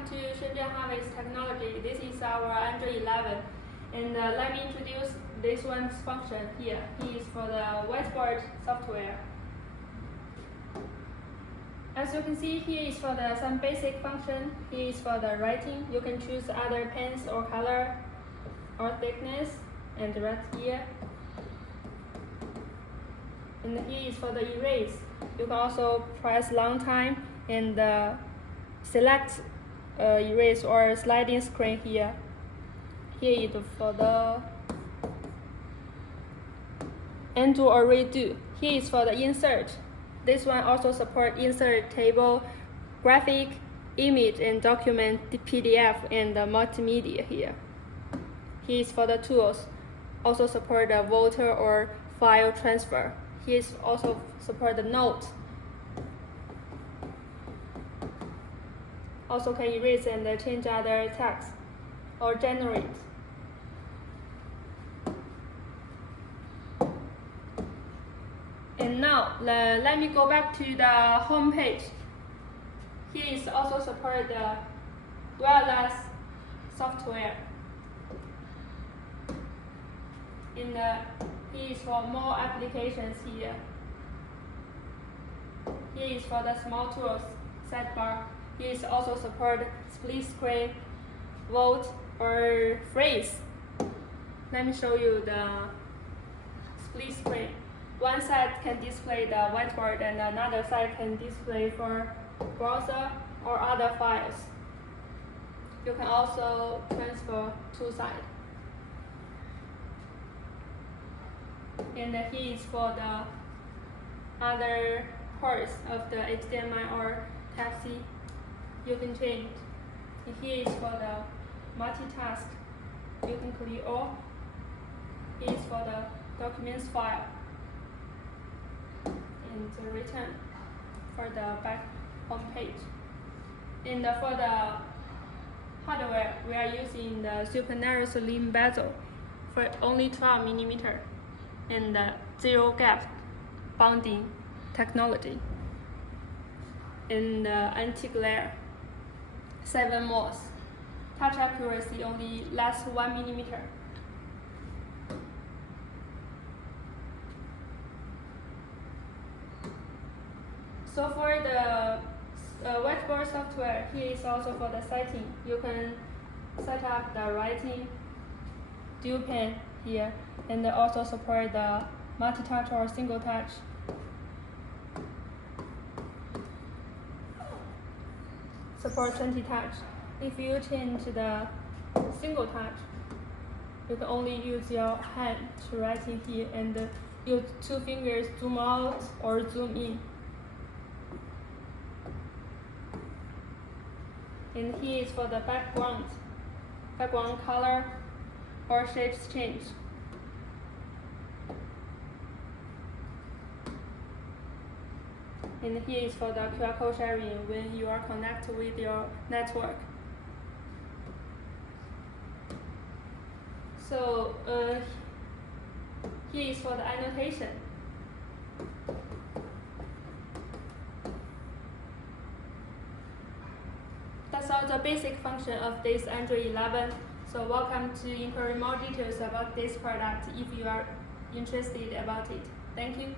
welcome to Shenzhen Harvest Technology. This is our Android 11, and let me introduce this one's function here. He is for the Whiteboard software. As you can see, here is for some basic function. Here is for the writing. You can choose other pens or color or thickness, and right here. And here is for the erase. You can also press long time and select erase or sliding screen here. Here is for the undo or redo. Here is for the insert. This one also supports insert table, graphic, image, and document PDF and multimedia here. Here is for the tools. Also support the voter or file transfer. Here is also support the note. Also can erase and change other text or generate. And now let me go back to the home page. Here is also support the wireless software. Here is for more applications here. Here is for the small tools sidebar. Here is also support split screen, vote, or phrase. Let me show you the split screen. One side can display the whiteboard and another side can display for browser or other files. You can also transfer two sides. And here is for the other ports of the HDMI or Type-C. You can change. And here is for the multitask. You can click all. Here is for the documents file. And the return for the back home page. And for the hardware, we are using the super narrow slim bezel for only 12 mm and zero gap bonding technology. And anti-glare, 7 modes. Touch accuracy only less 1 mm. So for the Whiteboard software, here is also for the setting. You can set up the writing, dual pen here, and also support the multi-touch or single touch. Support 20 touch. If you change the single touch, you can only use your hand to write in here and use 2 fingers zoom out or zoom in. And here is for the background color or shapes change. And here is for the QR code sharing when you are connected with your network. So here is for the annotation. That's all the basic function of this Android 11. So welcome to inquire more details about this product if you are interested about it. Thank you.